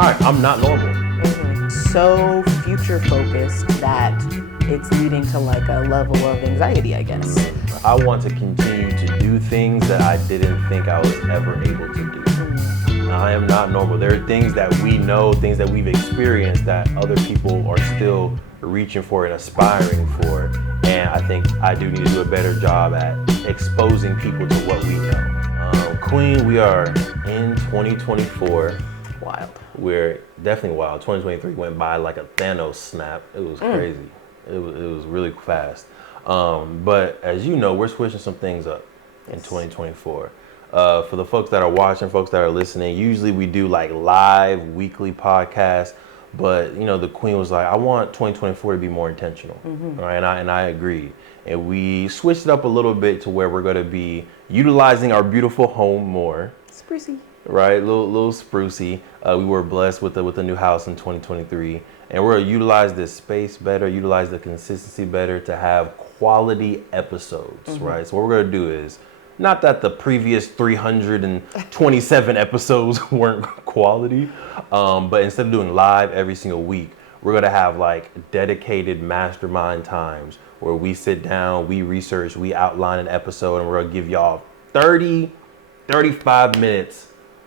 all right, I'm not normal. So future focused that it's leading to like a level of anxiety, I guess. I want to continue to do things that I didn't think I was ever able to do. I am not normal. There are things that we know, things that we've experienced that other people are still reaching for and aspiring for. And I think I do need to do a better job at exposing people to what we know. Queen, we are in 2024. Wild. We're definitely wild. 2023 went by like a Thanos snap. It was crazy. It was really fast. But as you know, we're switching some things up in 2024. For the folks that are watching, folks that are listening, usually we do like live weekly podcasts. But you know, the Queen was like, I want 2024 to be more intentional, right? And I agreed. And we switched it up a little bit to where we're going to be utilizing our beautiful home more. Sprucey. Right, little sprucey. We were blessed with a new house in 2023, and we're gonna utilize this space better, utilize the consistency better to have quality episodes, right? So what we're gonna do is, not that the previous 327 episodes weren't quality, but instead of doing live every single week, we're gonna have like dedicated mastermind times where we sit down, we research, we outline an episode, and we're gonna give y'all 35 minutes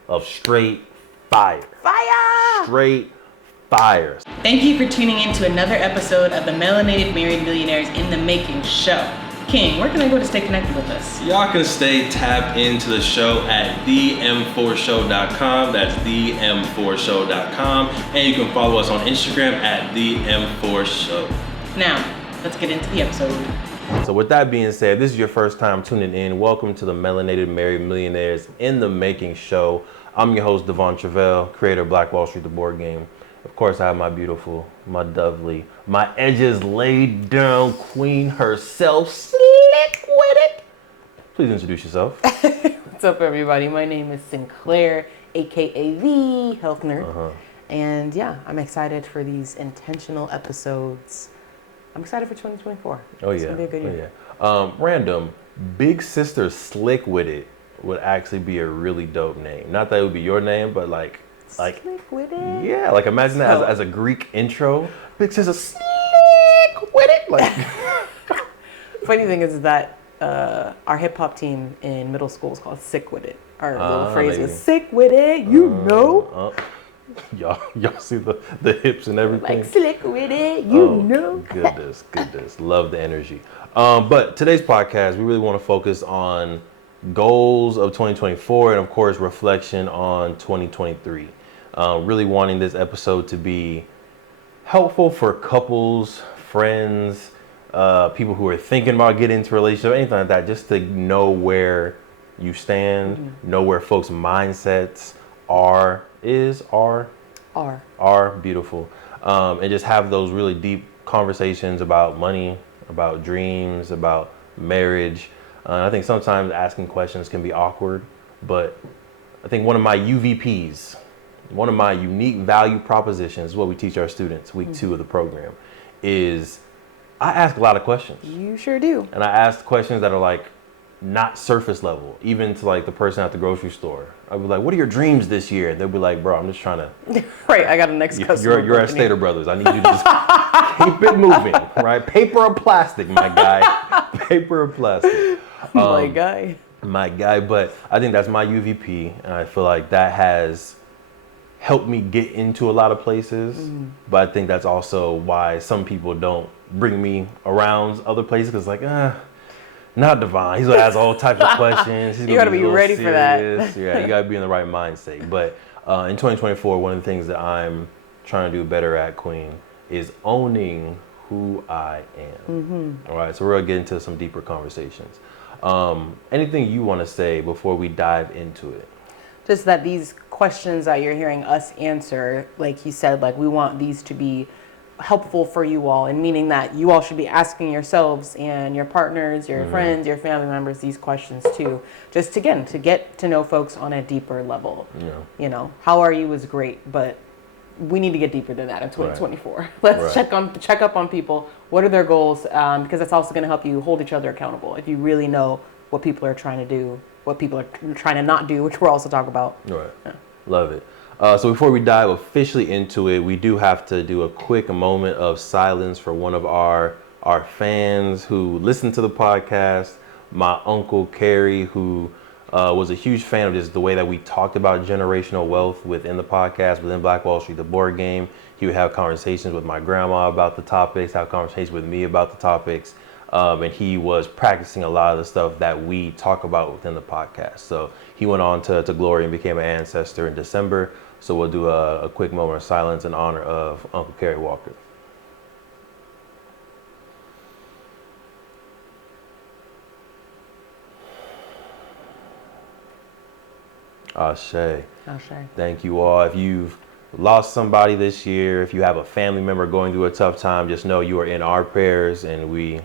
of straight fire. Straight fire. Thank you for tuning in to another episode of the Melanated Married Millionaires in the Making show. King, where can I go to stay connected with us? Y'all can stay tapped into the show at them4show.com. That's them4show.com. And you can follow us on Instagram at them4show. Now, let's get into the episode. So with that being said, this is your first time tuning in. Welcome to the Melanated Married Millionaires in the Making show. I'm your host, De'Von Travell, creator of Black Wall Street, the board game. Of course, I have my beautiful, my lovely, my edges laid down queen herself, slick with it. Please introduce yourself. What's up, everybody? My name is Sinclair, aka the Health Nerd. And yeah, I'm excited for these intentional episodes. I'm excited for 2024. Oh yeah, it's gonna be a good year. Random, Big Sister Slick with it would actually be a really dope name. Not that it would be your name, but like Slick with it. Yeah, like imagine that as a Greek intro. Big Sister Slick with it. Like, funny thing is that our hip hop team in middle school was called Sick with It. Our little phrase was sick with it, you know. Y'all see the hips and everything. Like slick with it, you know. Goodness. Love the energy. But today's podcast, we really want to focus on goals of 2024 and of course reflection on 2023. Really wanting this episode to be helpful for couples, friends, people who are thinking about getting into a relationship, anything like that, just to know where you stand, know where folks' mindsets are beautiful, and just have those really deep conversations about money, about dreams, about marriage. I think sometimes asking questions can be awkward, but I think one of my UVPs, one of my unique value propositions, what we teach our students week 2 of the program, is I ask a lot of questions. You sure do. And I ask questions that are like not surface level, even to like the person at the grocery store. I'd be like, what are your dreams this year? And they'll be like, bro, I'm just trying to. Right, I got a next customer. You're at Stater Brothers. I need you to just keep it moving, right? Paper or plastic, my guy. Paper or plastic. My guy. But I think that's my UVP, and I feel like that has helped me get into a lot of places. But I think that's also why some people don't bring me around other places, because like, not De'Von. He's gonna ask all types of questions. You gotta be ready for that. Yeah, you gotta be in the right mindset. But in 2024, one of the things that I'm trying to do better at, Queen, is owning who I am. All right, so we're gonna get into some deeper conversations. Anything you want to say before we dive into it? Just that these questions that you're hearing us answer, like you said, like we want these to be helpful for you all, and meaning that you all should be asking yourselves and your partners, your friends, your family members these questions too, just again to get to know folks on a deeper level. You know, how are you is great, but we need to get deeper than that in 2024. Let's check up on people. What are their goals? Because that's also going to help you hold each other accountable. If you really know what people are trying to do, what people are trying to not do, which we'll also talk about. Right. Yeah. Love it. So before we dive officially into it, we do have to do a quick moment of silence for one of our fans who listened to the podcast, my uncle Kerry, who was a huge fan of just the way that we talked about generational wealth within the podcast, within Black Wall Street, the board game. He would have conversations with my grandma about the topics, have conversations with me about the topics. And he was practicing a lot of the stuff that we talk about within the podcast. So he went on to glory and became an ancestor in December. So we'll do a quick moment of silence in honor of Uncle Kerry Walker. Ashe. Thank you all. If you've lost somebody this year, if you have a family member going through a tough time, just know you are in our prayers and we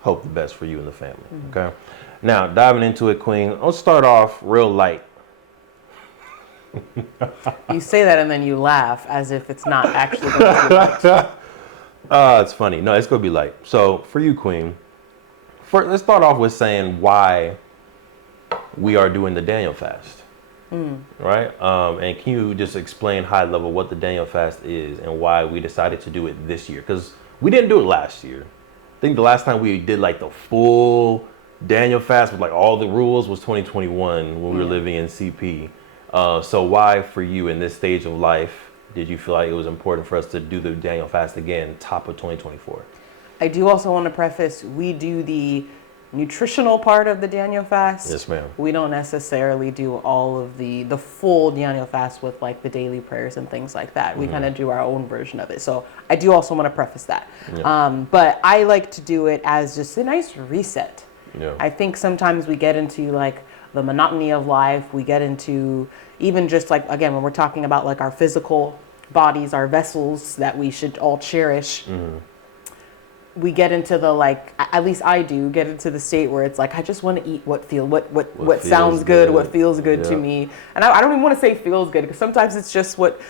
hope the best for you and the family. Okay. Now, diving into it, Queen, let's start off real light. You say that and then you laugh as if it's not actually going to be light. It's funny. No, it's going to be light. So for you, Queen, let's start off with saying why we are doing the Daniel fast. Right? And can you just explain high level what the Daniel fast is and why we decided to do it this year? Because we didn't do it last year. I think the last time we did like the full Daniel fast with like all the rules was 2021 when we were living in CP. So why for you in this stage of life did you feel like it was important for us to do the Daniel fast again, top of 2024? I do also want to preface, we do the nutritional part of the Daniel fast. Yes, ma'am. We don't necessarily do all of the full Daniel fast with like the daily prayers and things like that. We kind of do our own version of it. So I do also want to preface that. Yeah. But I like to do it as just a nice reset. Yeah. I think sometimes we get into like the monotony of life. We get into even just like, again, when we're talking about like our physical bodies, our vessels that we should all cherish. We get into the like, at least I do get into the state where it's like I just want to eat what sounds good, what feels good to me, and I don't even want to say feels good because sometimes it's just what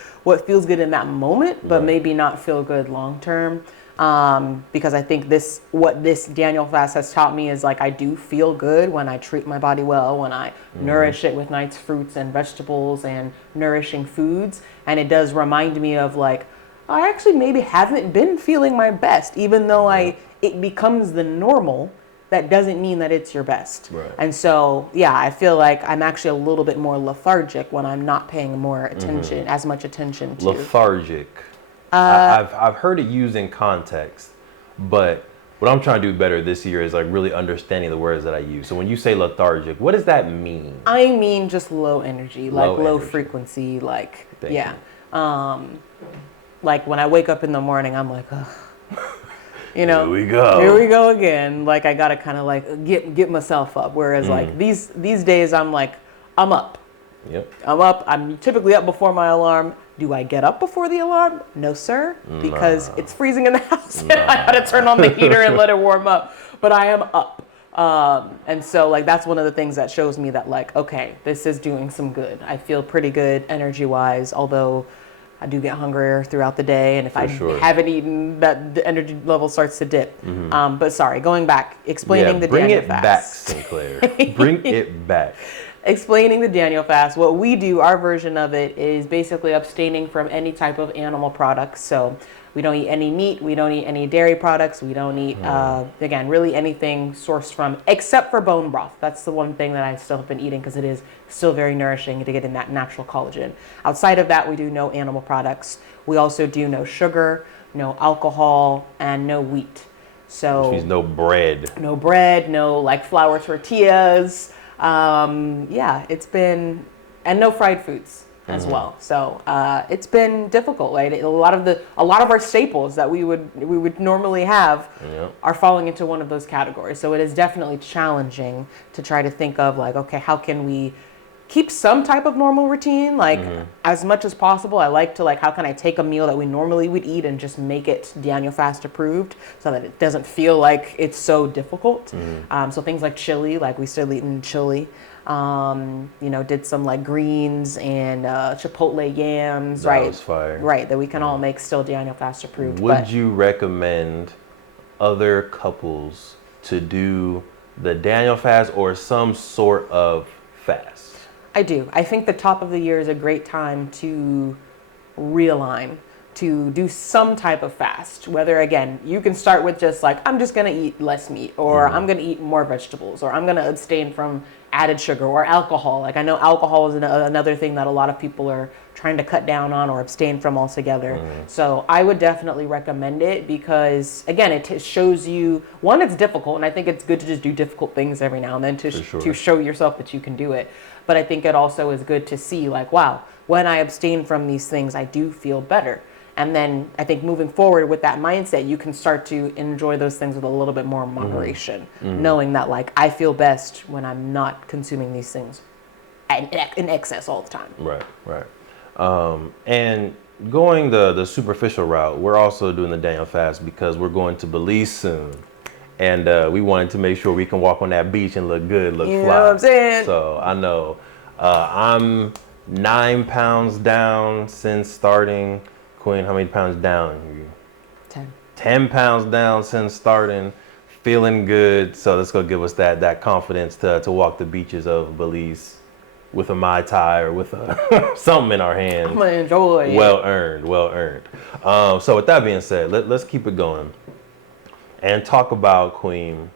feels good in that moment, but maybe not feel good long term. Because I think what this Daniel fast has taught me is like I do feel good when I treat my body well, when I nourish it with nice fruits and vegetables and nourishing foods, and it does remind me of like, I actually maybe haven't been feeling my best, even though it becomes the normal. That doesn't mean that it's your best. Right. And so, yeah, I feel like I'm actually a little bit more lethargic when I'm not paying more attention, as much attention to. Lethargic. I've heard it used in context, but what I'm trying to do better this year is like really understanding the words that I use. So when you say lethargic, what does that mean? I mean just low energy, like low energy. Frequency, like, Thank you. Like when I wake up in the morning, I'm like, ugh. You know, Here we go again. Like I gotta kind of like get myself up. Whereas like these days, I'm like, I'm up. Yep. I'm up. I'm typically up before my alarm. Do I get up before the alarm? No, sir, because it's freezing in the house. I gotta turn on the heater and let it warm up. But I am up. And so like that's one of the things that shows me that like, okay, this is doing some good. I feel pretty good energy wise, although I do get hungrier throughout the day, and if haven't eaten, that the energy level starts to dip. But sorry, going back, explaining the Daniel fast. Bring it back, Sinclair. Bring it back. Explaining the Daniel fast. What we do, our version of it, is basically abstaining from any type of animal products. So we don't eat any meat, we don't eat any dairy products, we don't eat, again, really anything sourced from, except for bone broth. That's the one thing that I still have been eating because it is still very nourishing to get in that natural collagen. Outside of that, we do no animal products. We also do no sugar, no alcohol, and no wheat. So which means no bread. No bread, no like flour tortillas. It's been, and no fried foods as well. So it's been difficult, right? A lot of our staples that we would normally have are falling into one of those categories. So it is definitely challenging to try to think of like, okay, how can we keep some type of normal routine? Like as much as possible, I like to like, how can I take a meal that we normally would eat and just make it Daniel fast approved so that it doesn't feel like it's so difficult. So things like chili, like we still eating chili. Did some like greens and chipotle yams, That right? was fire. Right, that we can all make still Daniel fast approved. Would you recommend other couples to do the Daniel fast or some sort of fast? I do. I think the top of the year is a great time to realign, to do some type of fast. Whether, again, you can start with just like, I'm just going to eat less meat, or I'm going to eat more vegetables, or I'm going to abstain from added sugar or alcohol. Like, I know alcohol is another thing that a lot of people are trying to cut down on or abstain from altogether. So I would definitely recommend it because, again, it shows you, one, it's difficult, and I think it's good to just do difficult things every now and then to show yourself that you can do it. But I think it also is good to see, like, wow, when I abstain from these things, I do feel better. And then I think moving forward with that mindset, you can start to enjoy those things with a little bit more moderation, knowing that, like, I feel best when I'm not consuming these things in excess all the time. Right. And going the superficial route, we're also doing the Daniel fast because we're going to Belize soon. And we wanted to make sure we can walk on that beach and look good, look fly. You know what I'm saying? So I know I'm 9 pounds down since starting. Queen, how many pounds down? 10. 10 pounds down since starting, feeling good. So that's gonna give us that confidence to walk the beaches of Belize with a Mai Tai or with something in our hand. I'm gonna enjoy it. Well earned. So with that being said, let's keep it going and talk about Queen.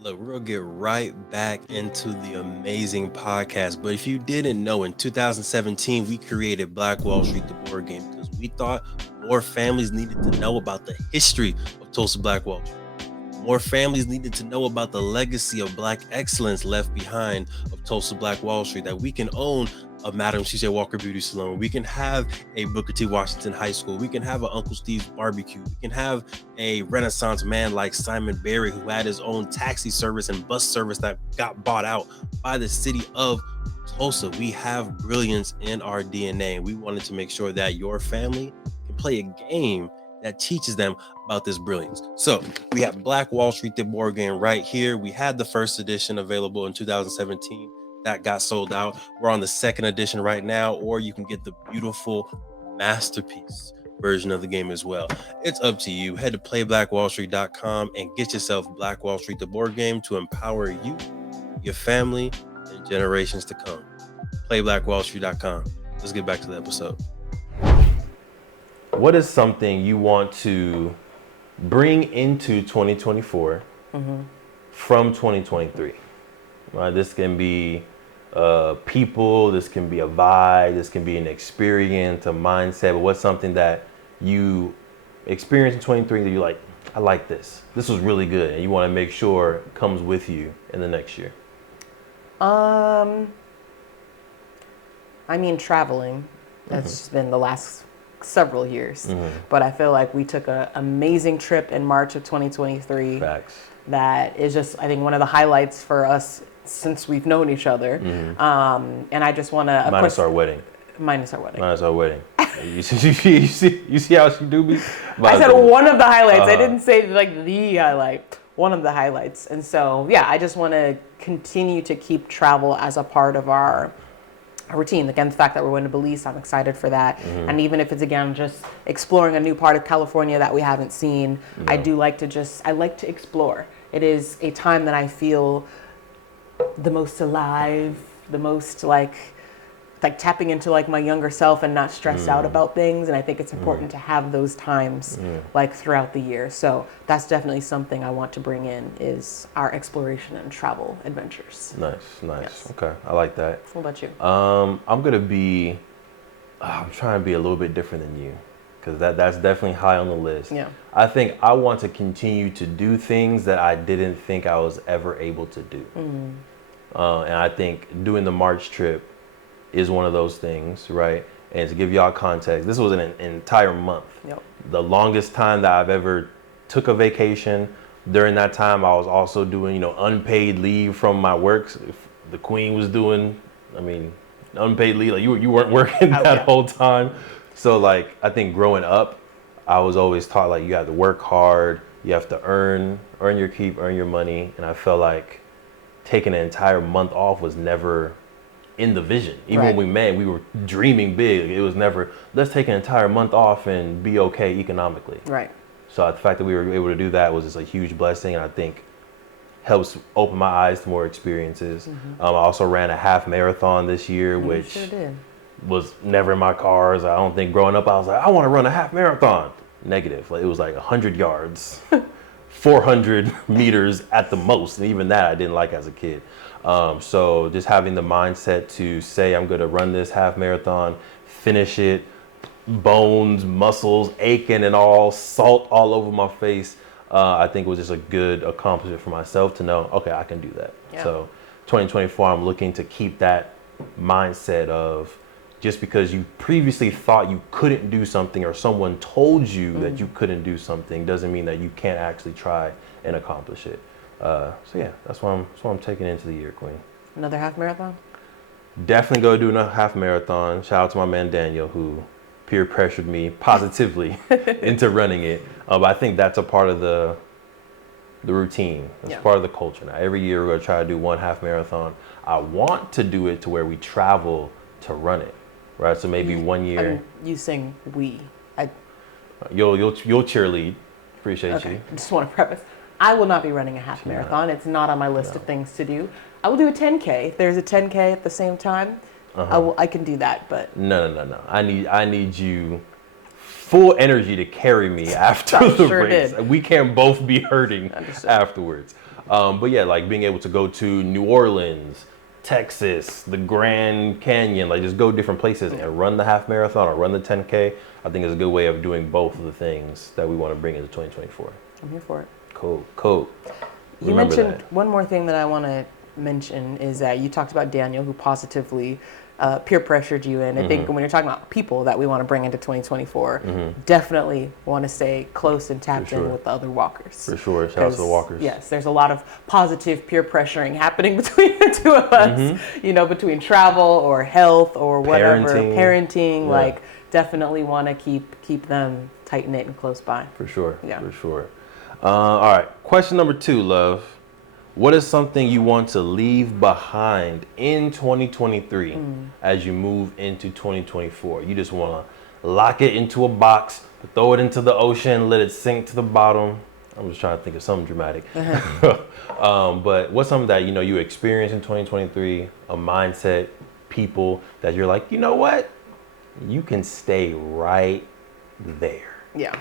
Look, we're gonna get right back into the amazing podcast. But if you didn't know, in 2017, we created Black Wall Street, the board game, because we thought more families needed to know about the history of Tulsa Black Wall Street. More families needed to know about the legacy of Black excellence left behind of Tulsa Black Wall Street, that we can own a Madam C.J. Walker Beauty Salon. We can have a Booker T. Washington High School. We can have an Uncle Steve's Barbecue. We can have a Renaissance man like Simon Berry, who had his own taxi service and bus service that got bought out by the city of Tulsa. We have brilliance in our DNA, and we wanted to make sure that your family can play a game that teaches them about this brilliance. So we have Black Wall Street, the board game, right here. We had the first edition available in 2017. That got sold out. We're on the second edition right now, or you can get the beautiful masterpiece version of the game as well. It's up to you. Head to playblackwallstreet.com and get yourself Black Wall Street, the board game, to empower you, your family, and generations to come. Playblackwallstreet.com. Let's get back to the episode. What is something you want to bring into 2024 from 2023? This can be people, this can be a vibe, this can be an experience, a mindset, but what's something that you experienced in 23 that you're like, I like this. This was really good, and you want to make sure it comes with you in the next year? I mean, traveling. That's just been the last several years. But I feel like we took an amazing trip in March of 2023. Facts. That is just, I think, one of the highlights for us since we've known each other. And I just want to... Minus our wedding. You see how she do me? I said one of the highlights. I didn't say like the highlight. One of the highlights. And so, yeah, I just want to continue to keep travel as a part of our routine. Again, the fact that we're going to Belize, I'm excited for that. And even if it's, again, just exploring a new part of California that we haven't seen, I like to explore. It is a time that I feel the most alive, the most like tapping into like my younger self and not stressed out about things. And I think it's important to have those times like throughout the year. So that's definitely something I want to bring in, is our exploration and travel adventures. Nice. Yes. Okay, I like that. What about you? I'm trying to be a little bit different than you, because that's definitely high on the list. Yeah. I think I want to continue to do things that I didn't think I was ever able to do. And I think doing the March trip is one of those things, right? And to give y'all context, this was an entire month. Yep. The longest time that I've ever took a vacation. During that time, I was also doing, unpaid leave from my work. If the Queen was doing, unpaid leave, like you weren't working that whole time. So like, I think growing up, I was always taught like you have to work hard, you have to earn your keep, earn your money. And I felt like taking an entire month off was never in the vision. Even when we met, we were dreaming big. It was never, let's take an entire month off and be okay economically. Right. So the fact that we were able to do that was just a huge blessing. And I think helps open my eyes to more experiences. I also ran a half marathon this year, which sure did. was never in my cars. I don't think growing up I was like, I want to run a half marathon. Negative. Like, it was like 100 yards, 400 meters at the most. And even that I didn't like as a kid. So just having the mindset to say I'm going to run this half marathon, finish it, bones, muscles aching and all, salt all over my face. I think it was just a good accomplishment for myself to know, okay, I can do that. Yeah. So 2024, I'm looking to keep that mindset of, just because you previously thought you couldn't do something or someone told you that you couldn't do something doesn't mean that you can't actually try and accomplish it. So yeah, that's what I'm taking into the year, Queen. Another half marathon? Definitely go do a half marathon. Shout out to my man Daniel, who peer pressured me positively into running it. But I think that's a part of the routine. That's part of the culture. Now, every year we're going to try to do one half marathon. I want to do it to where we travel to run it, right? So maybe one year. You sing we. You'll cheerlead. Appreciate you. I just want to preface. I will not be running a half marathon. It's not on my list of things to do. I will do a 10K. If there's a 10K at the same time, I can do that. But no. I need you full energy to carry me after the race. We can't both be hurting afterwards. But yeah, like being able to go to New Orleans, Texas, the Grand Canyon, like just go different places and run the half marathon or run the 10K. I think is a good way of doing both of the things that we want to bring into 2024. I'm here for it. Cool. You mentioned one more thing that I want to mention is that you talked about Daniel, who positively peer pressured you. And I think when you're talking about people that we want to bring into 2024, definitely want to stay close and tapped in with the other walkers. For sure. Shout out to the walkers. Yes, there's a lot of positive peer pressuring happening between the two of us, between travel or health or whatever, parenting, like definitely want to keep them tight knit and close by. For sure. Yeah. For sure. All right. Question number 2, love. What is something you want to leave behind in 2023 as you move into 2024? You just want to lock it into a box, throw it into the ocean, let it sink to the bottom. I'm just trying to think of something dramatic. But what's something that you experienced in 2023, a mindset, people that you're like, you know what? You can stay right there. Yeah.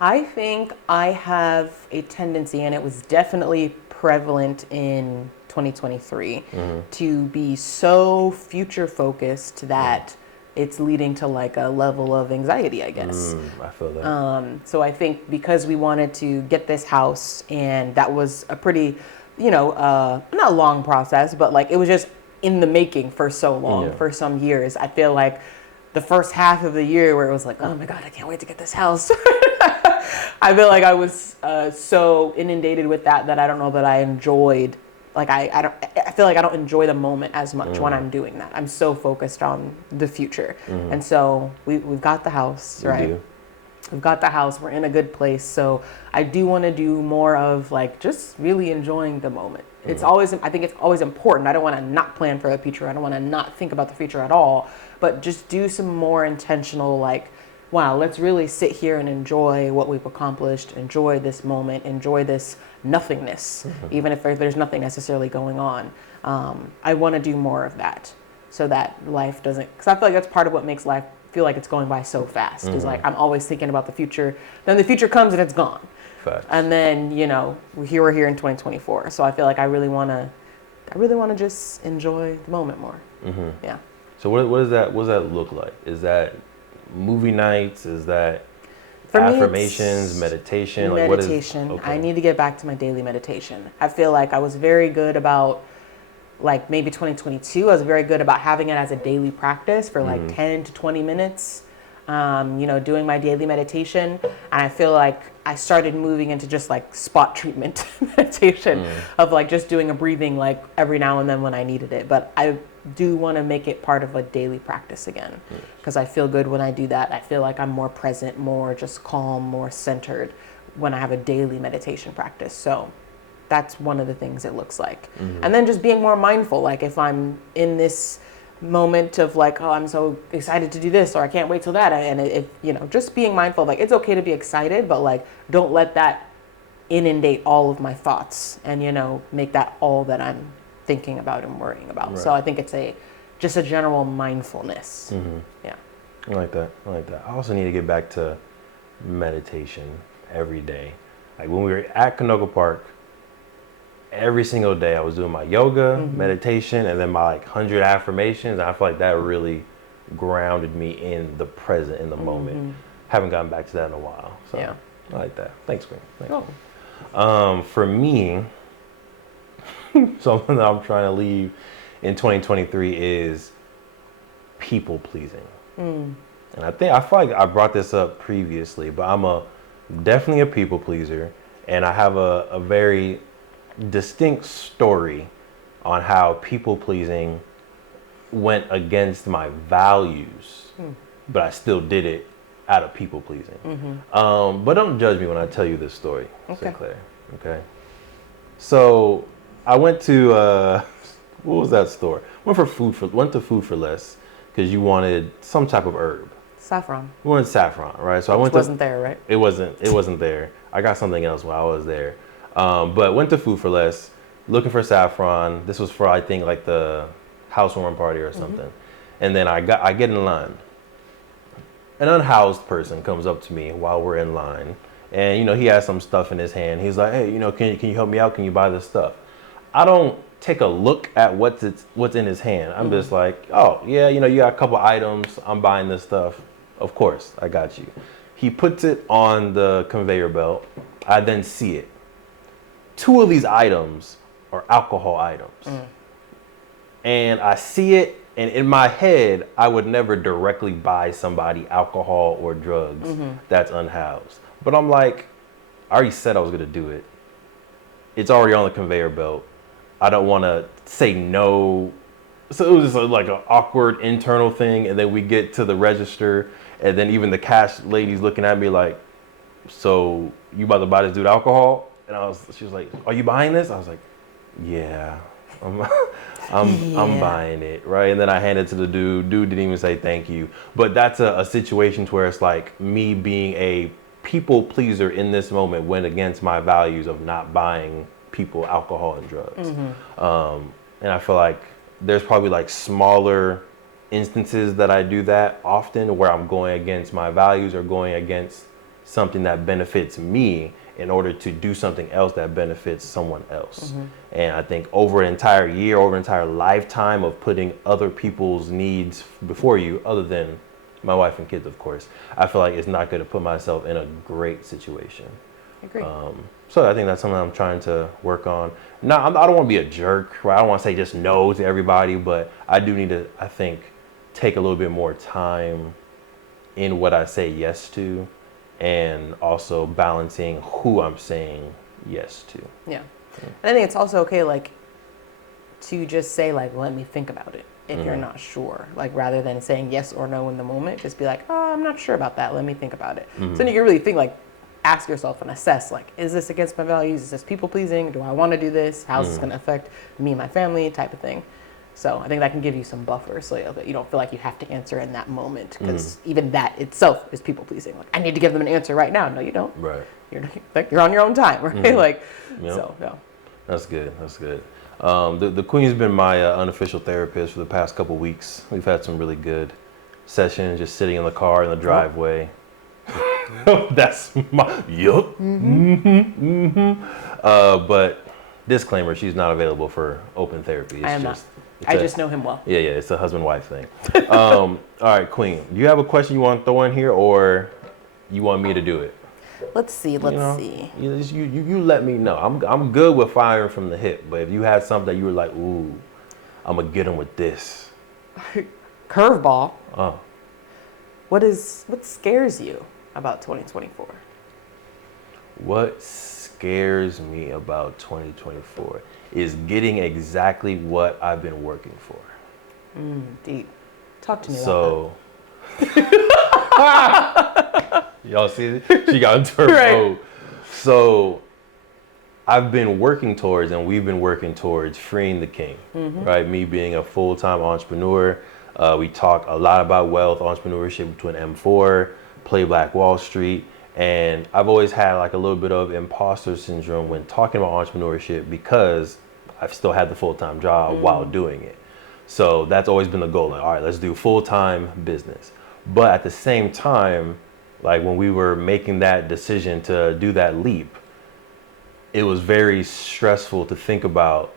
I think I have a tendency, and it was definitely prevalent in 2023, to be so future focused that it's leading to like a level of anxiety, I guess. I feel that. So I think because we wanted to get this house, and that was a pretty, not a long process, but like it was just in the making for so long, for some years. I feel like the first half of the year where it was like, oh my God, I can't wait to get this house. I feel like I was so inundated with that I don't know that I enjoyed. Like I feel like I don't enjoy the moment as much when I'm doing that. I'm so focused on the future, and so we've got the house, right? We've got the house. We're in a good place. So I do want to do more of like just really enjoying the moment. I think it's always important. I don't want to not plan for the future. I don't want to not think about the future at all. But just do some more intentional like, wow, let's really sit here and enjoy what we've accomplished, enjoy this moment, enjoy this nothingness, even if there's nothing necessarily going on. I want to do more of that so that life doesn't, because I feel like that's part of what makes life feel like it's going by so fast. Is like I'm always thinking about the future, then the future comes and it's gone. Facts. And then, we're here in 2024. So I feel like I really want to just enjoy the moment more. Yeah. So what does that look like? Is that movie nights? Is that For me, affirmations, meditation? Like meditation. What is, okay. I need to get back to my daily meditation. I feel like I was very good about, like maybe 2022, I was very good about having it as a daily practice for like 10 to 20 minutes, doing my daily meditation. And I feel like I started moving into just like spot treatment meditation of like just doing a breathing like every now and then when I needed it. But I do want to make it part of a daily practice again, because I feel good when I do that. I feel like I'm more present, more just calm, more centered when I have a daily meditation practice. So that's one of the things it looks like. And then just being more mindful, like if I'm in this moment of like, oh, I'm so excited to do this, or I can't wait till that, and just being mindful, like it's okay to be excited, but like don't let that inundate all of my thoughts and, make that all that I'm thinking about and worrying about. Right. So I think it's just a general mindfulness. Yeah. I like that. I also need to get back to meditation every day. Like when we were at Canoga Park, every single day I was doing my yoga, meditation, and then my 100 affirmations. And I feel like that really grounded me in the present, in the moment. Haven't gotten back to that in a while. So Yeah. I like that. Thanks, Queen. Thanks. Oh. For me, something that I'm trying to leave in 2023 is people pleasing. And I feel like I brought this up previously, but I'm definitely a people pleaser, and I have a very distinct story on how people pleasing went against my values, but I still did it out of people pleasing. But don't judge me when I tell you this story, Sinclair. Okay. So I went to what was that store? Went to Food for Less because you wanted some type of herb. Saffron. We wanted saffron, right? So I went. Wasn't there, right? It wasn't there. I got something else while I was there. But went to Food for Less, looking for saffron. This was for, I think, like the housewarming party or something. And then I get in line. An unhoused person comes up to me while we're in line, and he has some stuff in his hand. He's like, "Hey, can you help me out? Can you buy this stuff?" I don't take a look at what's in his hand. I'm just like, "Oh yeah, you got a couple items. I'm buying this stuff. Of course, I got you." He puts it on the conveyor belt. I then see it. 2 of these items are alcohol items. And I see it, and in my head, I would never directly buy somebody alcohol or drugs that's unhoused. But I'm like, I already said I was gonna do it. It's already on the conveyor belt. I don't wanna say no. So it was just like an awkward internal thing, and then we get to the register, and then even the cash lady's looking at me like, "So you about to buy this dude alcohol?" And she was like, "Are you buying this?" I was like, "Yeah, I'm buying it," right? And then I handed it to the dude. Dude didn't even say thank you. But that's a situation where it's like me being a people pleaser in this moment went against my values of not buying people alcohol and drugs. And I feel like there's probably smaller instances that I do that often where I'm going against my values or going against something that benefits me in order to do something else that benefits someone else. And I think over an entire year, over an entire lifetime of putting other people's needs before you, other than my wife and kids, of course, I feel like it's not good to put myself in a great situation. I agree. So I think that's something I'm trying to work on. No, I don't want to be a jerk, right? I don't want to say just no to everybody, but I do need to, I think, take a little bit more time in what I say yes to, and also balancing who I'm saying yes to. Yeah. And I think it's also okay, to just say, let me think about it if you're not sure. Rather than saying yes or no in the moment, just be like, "Oh, I'm not sure about that. Let me think about it." So then you can really think, ask yourself and assess, is this against my values? Is this people pleasing? Do I want to do this? How's this going to affect me and my family, type of thing. So I think that can give you some buffer so that you don't feel like you have to answer in that moment, because even that itself is people pleasing. I need to give them an answer right now. No, you don't. Right. You're on your own time, right? So no. That's good. The Queen's been my unofficial therapist for the past couple weeks. We've had some really good sessions, just sitting in the car in the driveway. That's my yup. But disclaimer: she's not available for open therapy. I am not. I just know him well. Yeah, it's a husband-wife thing. All right, Queen, do you have a question you want to throw in here, or you want me to do it? Let's see. You let me know. I'm good with firing from the hip, but if you had something that you were like, "Ooh, I'm gonna get him with this." Curveball. Oh. What scares you about 2024? What scares me about 2024 is getting exactly what I've been working for. Deep. Talk to me about that. Y'all see it? She got turbo. Right. So I've been working towards, and we've been working towards freeing the king, right? Me being a full-time entrepreneur. We talk a lot about wealth, entrepreneurship between M4, Play Black Wall Street, And I've always had like a little bit of imposter syndrome when talking about entrepreneurship because I've still had the full-time job while doing it. So that's always been the goal. Like, all right, let's do full-time business. But at the same time, like when we were making that decision to do that leap, it was very stressful to think about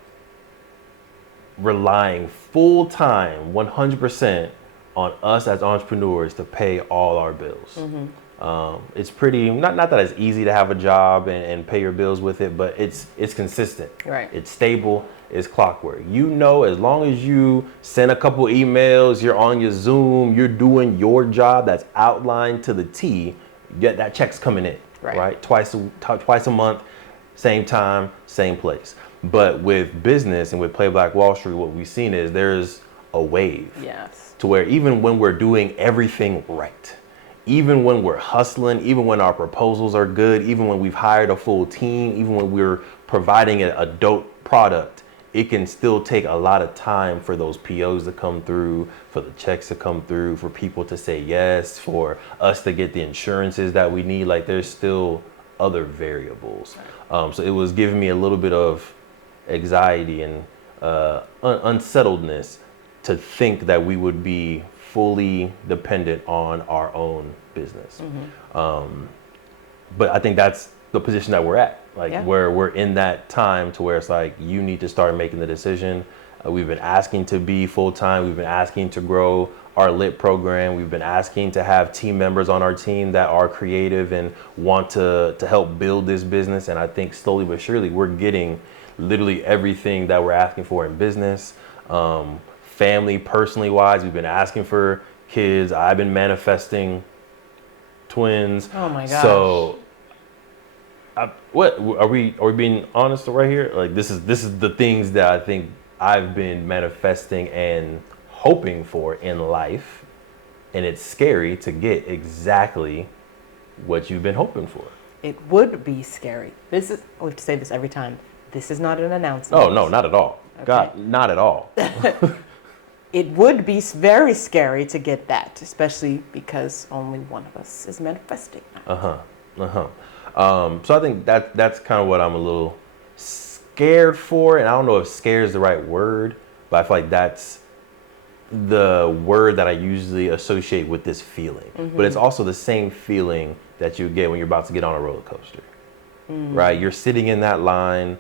relying full-time, 100% on us as entrepreneurs to pay all our bills. It's pretty, not that it's easy to have a job and pay your bills with it, but it's consistent. Right. It's stable, it's clockwork. You know, as long as you send a couple emails, you're on your Zoom, you're doing your job that's outlined to the T, that check's coming in, right? Twice a month, same time, same place. But with business and with Play Black Wall Street, what we've seen is there's a wave. Yes. To where even when we're doing everything right, even when we're hustling, even when our proposals are good, even when we've hired a full team, even when we're providing a dope product, it can still take a lot of time for those POs to come through, for the checks to come through, for people to say yes, for us to get the insurances that we need. Like there's still other variables. So it was giving me a little bit of anxiety and unsettledness to think that we would be fully dependent on our own business. But I think that's the position that we're at, like where we're in that time to where it's like, you need to start making the decision. We've been asking to be full-time. We've been asking to grow our LIT program. We've been asking to have team members on our team that are creative and want to help build this business. And I think slowly but surely we're getting literally everything that we're asking for in business. Family, personally wise, we've been asking for kids. I've been manifesting twins. Oh my gosh. So, what are we being honest right here? Like this is the things that I think I've been manifesting and hoping for in life, and it's scary to get exactly what you've been hoping for. It would be scary. We have to say this every time. This is not an announcement. Oh no, not at all. Okay. God, not at all. It would be very scary to get that, especially because only one of us is manifesting that. So I think that's kind of what I'm a little scared for, and I don't know if "scare" is the right word, but I feel like that's the word that I usually associate with this feeling. But it's also the same feeling that you get when you're about to get on a roller coaster, right? You're sitting in that line.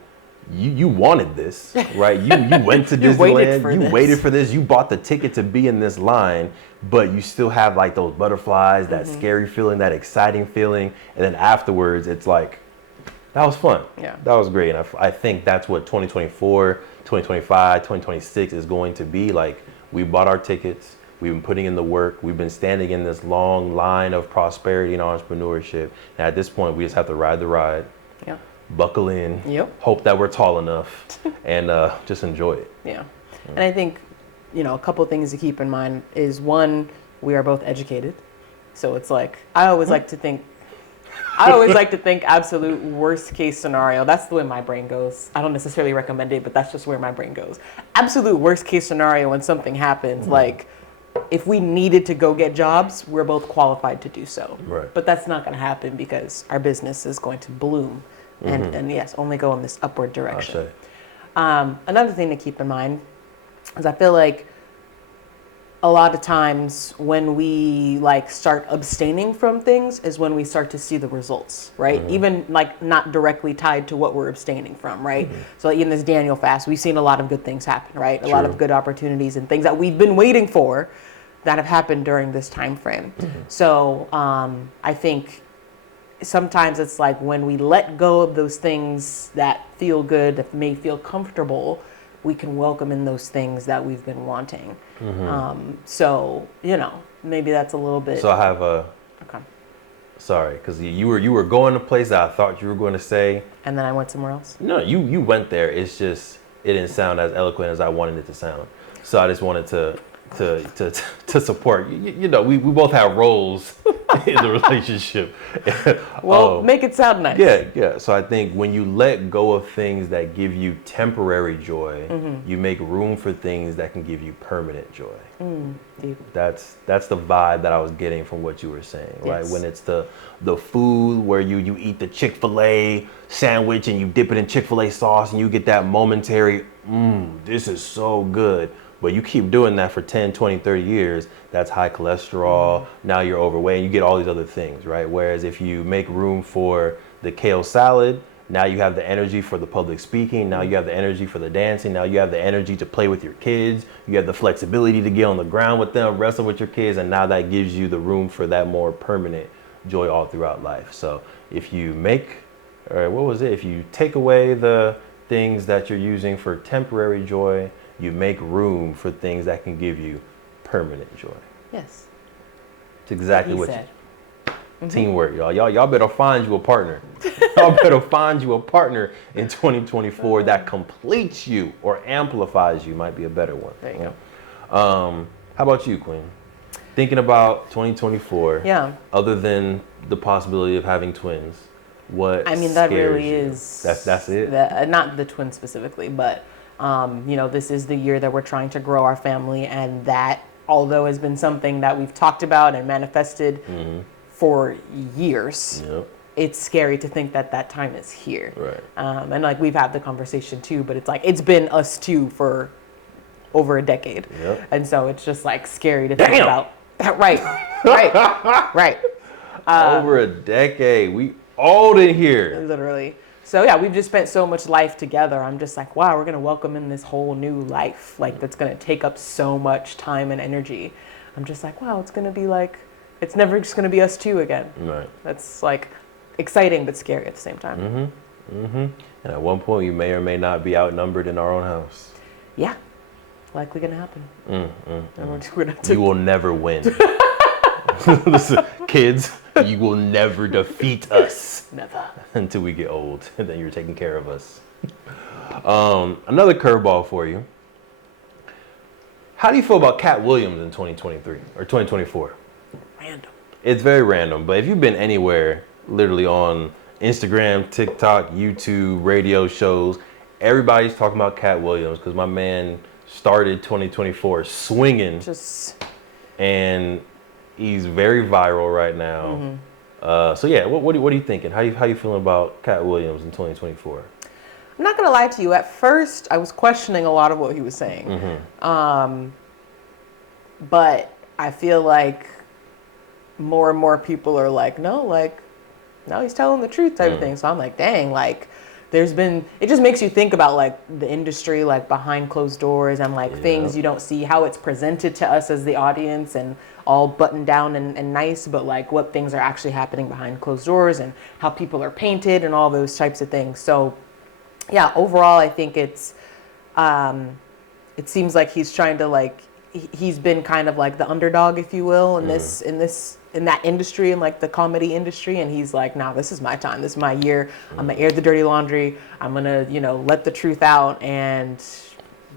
You wanted this, right? You went to Disneyland. You waited for this. You bought the ticket to be in this line, but you still have like those butterflies, that scary feeling, that exciting feeling. And then afterwards, it's like, that was fun. Yeah. That was great. And I think that's what 2024, 2025, 2026 is going to be like. We bought our tickets. We've been putting in the work. We've been standing in this long line of prosperity and entrepreneurship. And at this point, we just have to ride the ride. Yeah. Buckle in, hope that we're tall enough, and just enjoy it. Yeah. And I think, a couple of things to keep in mind is, one, we are both educated. So it's like, I always like to think absolute worst case scenario. That's the way my brain goes. I don't necessarily recommend it, but that's just where my brain goes. Absolute worst case scenario when something happens, like if we needed to go get jobs, we're both qualified to do so. Right. But that's not going to happen because our business is going to bloom. And yes, only go in this upward direction. Another thing to keep in mind is I feel like a lot of times when we start abstaining from things is when we start to see the results, right? Even not directly tied to what we're abstaining from, right? So in this Daniel fast, we've seen a lot of good things happen, right? A lot of good opportunities and things that we've been waiting for that have happened during this time frame. So I think sometimes it's like when we let go of those things that feel good, that may feel comfortable, we can welcome in those things that we've been wanting. So, maybe that's a little bit. So I have okay. Sorry, because you were going to a place that I thought you were going to say. And then I went somewhere else? No, you went there. It's just, it didn't sound as eloquent as I wanted it to sound. So I just wanted to support. We both have roles in the relationship. Well, make it sound nice. Yeah. So I think when you let go of things that give you temporary joy, you make room for things that can give you permanent joy. Deep. That's the vibe that I was getting from what you were saying, right? Yes. When it's the food where you eat the Chick-fil-A sandwich and you dip it in Chick-fil-A sauce and you get that momentary, this is so good. But you keep doing that for 10, 20, 30 years, that's high cholesterol. Now you're overweight and you get all these other things, right? Whereas if you make room for the kale salad, now you have the energy for the public speaking. Now you have the energy for the dancing. Now you have the energy to play with your kids. You have the flexibility to get on the ground with them, wrestle with your kids. And now that gives you the room for that more permanent joy all throughout life. So if you if you take away the things that you're using for temporary joy, you make room for things that can give you permanent joy. Yes. It's exactly He what said. teamwork, y'all. Y'all better find you a partner. Y'all better find you a partner in 2024 that completes you or amplifies you, might be a better one. There you go. How about you, Queen? Thinking about 2024, Yeah. other than the possibility of having twins, what I mean, that scares really you? is. That's it? Not the twins specifically, but, this is the year that we're trying to grow our family. And that, although has been something that we've talked about and manifested for years, Yep. it's scary to think that that time is here. Right. And like we've had the conversation too, but it's like, it's been us two for over a decade. Yep. And so it's just like scary to think Damn. about. Right. Over a decade. We old in here. Literally. So yeah, we've just spent so much life together. I'm just like, wow, we're gonna welcome in this whole new life, like that's gonna take up so much time and energy. I'm just like, wow, it's gonna be like, it's never just gonna be us two again. Right. That's like exciting but scary at the same time. And at one point, you may or may not be outnumbered in our own house. Yeah, likely gonna happen. And we're gonna have You will never win. Listen, kids, you will never defeat us never. until we get old, and then you're taking care of us. Another curveball for you. How do you feel about Cat Williams in 2023 or 2024? Random. It's very random, but if you've been anywhere, literally on Instagram, TikTok, YouTube, radio shows, everybody's talking about Cat Williams because my man started 2024 swinging, Just and he's very viral right now. So yeah, what are you thinking? How you feeling about Cat Williams in 2024? I'm not gonna lie to you. At first, I was questioning a lot of what he was saying, but I feel like more and more people are like, no, he's telling the truth type of thing. So I'm like, dang, like it just makes you think about like the industry, like behind closed doors and like things you don't see, how it's presented to us as the audience and all buttoned down and nice, but like what things are actually happening behind closed doors and how people are painted and all those types of things. So yeah, overall, I think it seems like he's trying to like, he's been kind of like the underdog, if you will, in that industry, in like the comedy industry. And he's like, nah, this is my time. This is my year. I'm gonna air the dirty laundry. I'm gonna, let the truth out and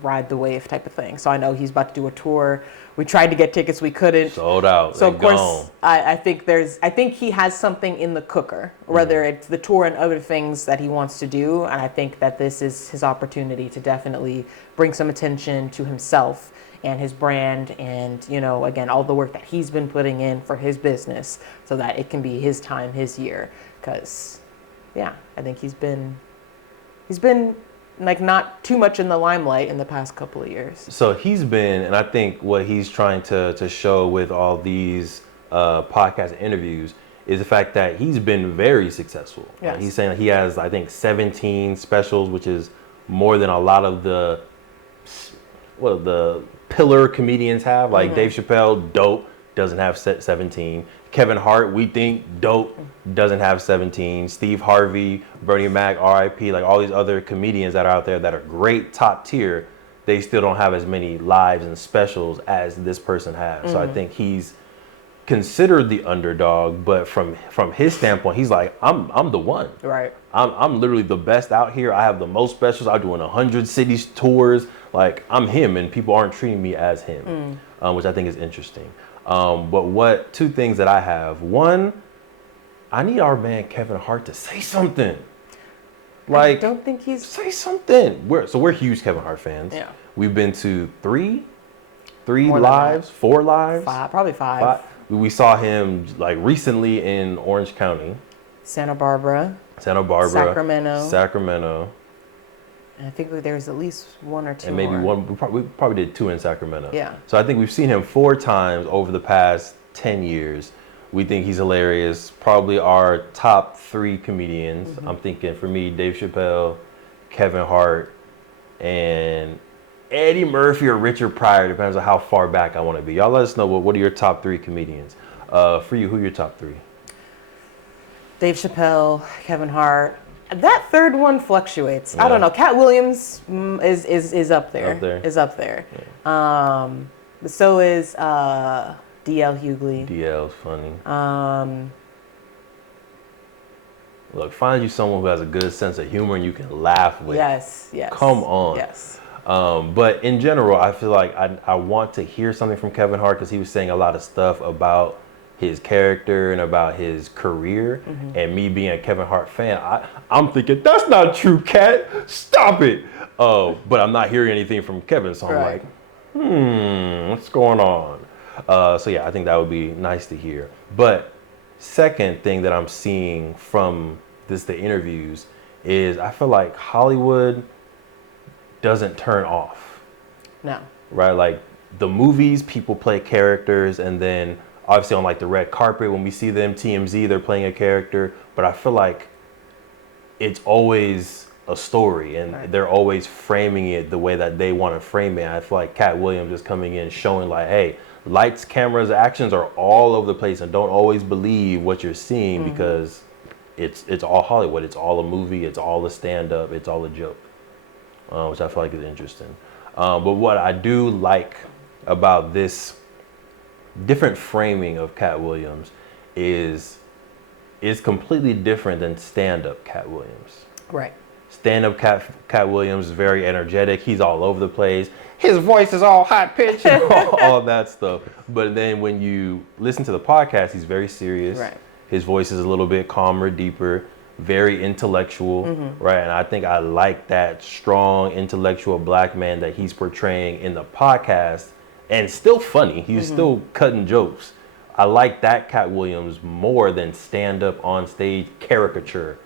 ride the wave type of thing. So I know he's about to do a tour. We tried to get tickets, we couldn't. Sold out. So of course, I think he has something in the cooker, whether it's the tour and other things that he wants to do. And I think that this is his opportunity to definitely bring some attention to himself and his brand and, again, all the work that he's been putting in for his business so that it can be his time, his year. Because, yeah, I think he's been like not too much in the limelight in the past couple of years. So he's been, and I think what he's trying to show with all these podcast interviews is the fact that he's been very successful. Yes. He's saying he has, I think, 17 specials, which is more than a lot of the pillar comedians have. Like Dave Chappelle, dope, doesn't have 17. Kevin Hart, we think, dope, doesn't have 17. Steve Harvey, Bernie Mac, R.I.P., like all these other comedians that are out there that are great, top tier, they still don't have as many lives and specials as this person has. So I think he's considered the underdog, but from his standpoint, he's like, I'm the one. Right. I'm literally the best out here. I have the most specials. I'm doing 100 cities tours. Like, I'm him, and people aren't treating me as him, which I think is interesting. But two things that I have. One, I need our man Kevin Hart to say something. Like, I don't think he's... say something. We're huge Kevin Hart fans. Yeah. We've been to three More than lives, that. 4 lives. Probably five. We saw him like recently in Orange County, Santa Barbara. Sacramento. And I think there's at least one or two And maybe more. one. We probably did 2 in Sacramento. Yeah. So I think we've seen him 4 times over the past 10 years. We think he's hilarious. Probably our top 3 comedians. I'm thinking for me, Dave Chappelle, Kevin Hart, and Eddie Murphy or Richard Pryor. Depends on how far back I want to be. Y'all let us know what are your top 3 comedians. For you, who are your top 3? Dave Chappelle, Kevin Hart. That third one fluctuates. Yeah. I don't know. Cat Williams is up there. Is up there. Yeah. So is D.L. Hughley. DL's funny. Look, find you someone who has a good sense of humor and you can laugh with. Yes. Come on. Yes. But in general, I feel like I want to hear something from Kevin Hart because he was saying a lot of stuff about his character and about his career. And me being a Kevin Hart fan, I'm thinking, that's not true, Cat. Stop it. But I'm not hearing anything from Kevin, so I'm Right. like, what's going on? So yeah, I think that would be nice to hear. But second thing that I'm seeing from the interviews is I feel like Hollywood doesn't turn off, No. right? Like the movies, people play characters, and then obviously on like the red carpet when we see them, TMZ, they're playing a character. But I feel like it's always a story, and Right. they're always framing it the way that they want to frame it. I feel like Cat Williams is coming in showing like, hey, lights, cameras, actions are all over the place, and don't always believe what you're seeing because it's all Hollywood. It's all a movie. It's all a stand-up. It's all a joke, which I feel like is interesting. But what I do like about this different framing of Cat Williams is completely different than stand-up Cat Williams. Right. Stand-up Cat Williams is very energetic. He's all over the place. His voice is all high-pitched and all that stuff. But then when you listen to the podcast, he's very serious. Right. His voice is a little bit calmer, deeper, very intellectual, right? And I think I like that strong, intellectual black man that he's portraying in the podcast, and still funny. He's still cutting jokes. I like that Cat Williams more than stand-up on stage caricature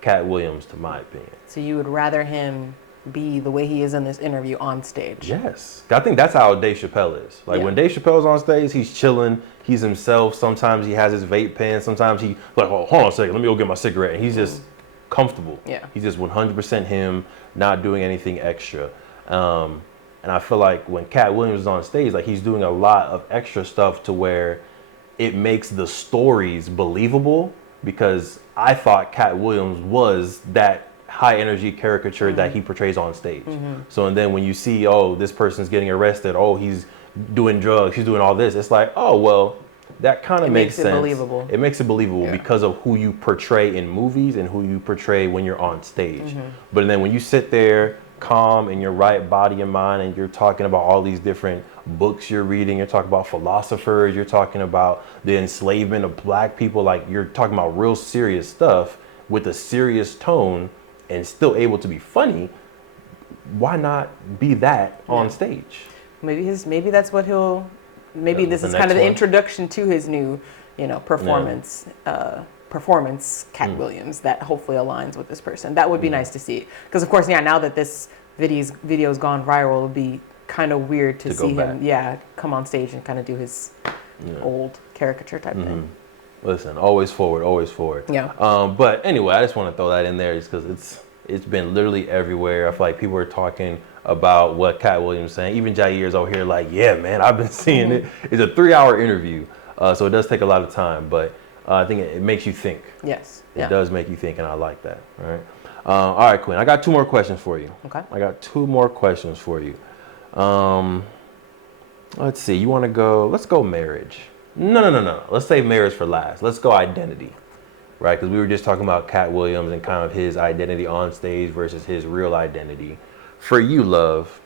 Cat Williams, to my opinion. So you would rather him be the way he is in this interview on stage? Yes. I think that's how Dave Chappelle is. Like Yeah. when Dave Chappelle's on stage, he's chilling. He's himself. Sometimes he has his vape pen. Sometimes he like, oh, hold on a second, let me go get my cigarette. And he's just comfortable. Yeah. He's just 100% him, not doing anything extra. And I feel like when Cat Williams is on stage, like he's doing a lot of extra stuff to where it makes the stories believable, because I thought Cat Williams was that high energy caricature that he portrays on stage. So and then when you see, oh, this person's getting arrested, oh, he's doing drugs, he's doing all this, it's like, oh, well, that kind of makes sense. It believable. It makes it believable Yeah. because of who you portray in movies and who you portray when you're on stage. But then when you sit there calm in your right body and mind and you're talking about all these different books you're reading, you're talking about philosophers, you're talking about the enslavement of black people, like you're talking about real serious stuff with a serious tone and still able to be funny, why not be that on stage? Maybe that's what he'll. Maybe Yeah, this the is kind of next the one. introduction to his new, performance. Performance Cat Williams that hopefully aligns with this person. That would be nice to see, because of course, now that this video's gone viral, it would be kind of weird to To go see back. him, come on stage and kind of do his old caricature type thing. Listen, always forward, always forward. Yeah. But anyway, I just want to throw that in there just because it's been literally everywhere. I feel like people are talking about what Cat Williams is saying. Even Jair's over here like, yeah, man, I've been seeing it. It's a 3-hour interview, so it does take a lot of time. But I think it makes you think. Yes. It does make you think, and I like that. All right. All right, Quinn. I got 2 more questions for you. Okay. I got 2 more questions for you. Let's see. You want to go? Let's go marriage. No. Let's save marriage for last. Let's go identity, right? Because we were just talking about Cat Williams and kind of his identity on stage versus his real identity. For you, love,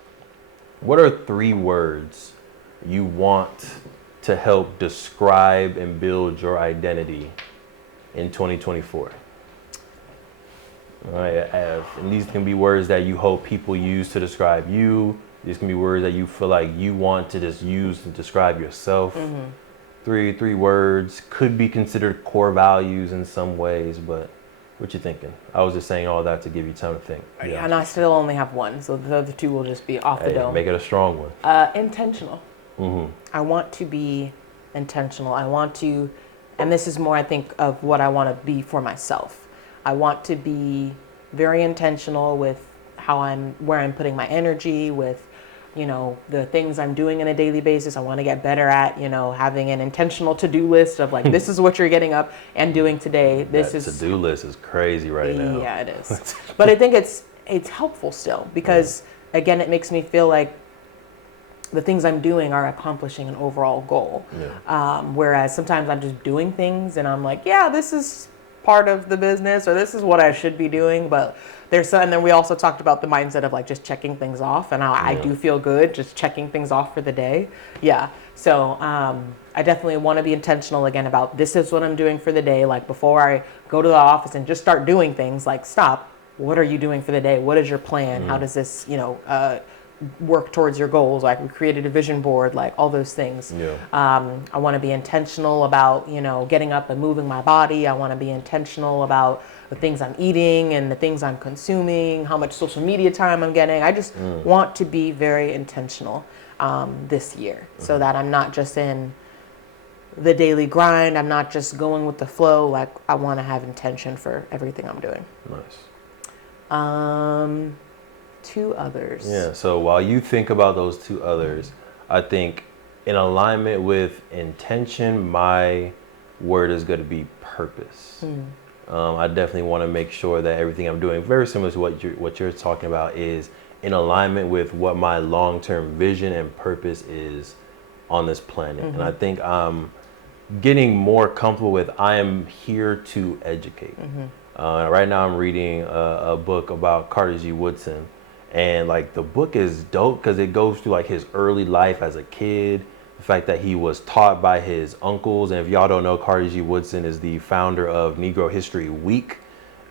what are 3 words you want to help describe and build your identity in 2024? All right, and these can be words that you hope people use to describe you. These can be words that you feel like you want to just use to describe yourself. Three words could be considered core values in some ways, but what you thinking? I was just saying all that to give you time to think. Yeah, and I still only have one, so the other two will just be off the dome. Make it a strong one. Intentional. I want to be intentional. I want to, and this is more, I think, of what I want to be for myself. I want to be very intentional with where I'm putting my energy, with, the things I'm doing on a daily basis. I want to get better at, having an intentional to-do list of like, this is what you're getting up and doing today. That to-do list is crazy right now. Yeah, it is. But I think it's helpful still because, again, it makes me feel like the things I'm doing are accomplishing an overall goal. Whereas sometimes I'm just doing things and I'm like, yeah, this is part of the business or this is what I should be doing, but and then we also talked about the mindset of like just checking things off, and I do feel good just checking things off for the day. So I definitely want to be intentional again about this is what I'm doing for the day. Like before I go to the office and just start doing things, like stop, what are you doing for the day? What is your plan? How does this work towards your goals? Like we created a vision board, like all those things. I want to be intentional about, getting up and moving my body. I want to be intentional about the things I'm eating and the things I'm consuming, how much social media time I'm getting. I just want to be very intentional this year so that I'm not just in the daily grind. I'm not just going with the flow. Like I want to have intention for everything I'm doing. Nice. Two others. Yeah, so while you think about those two others, I think in alignment with intention, my word is going to be purpose. I definitely want to make sure that everything I'm doing, very similar to what you're talking about, is in alignment with what my long-term vision and purpose is on this planet. And I think I'm getting more comfortable with I am here to educate. Right now I'm reading a book about Carter G. Woodson. And like the book is dope because it goes through like his early life as a kid, the fact that he was taught by his uncles. And if y'all don't know, Carter G. Woodson is the founder of Negro History Week,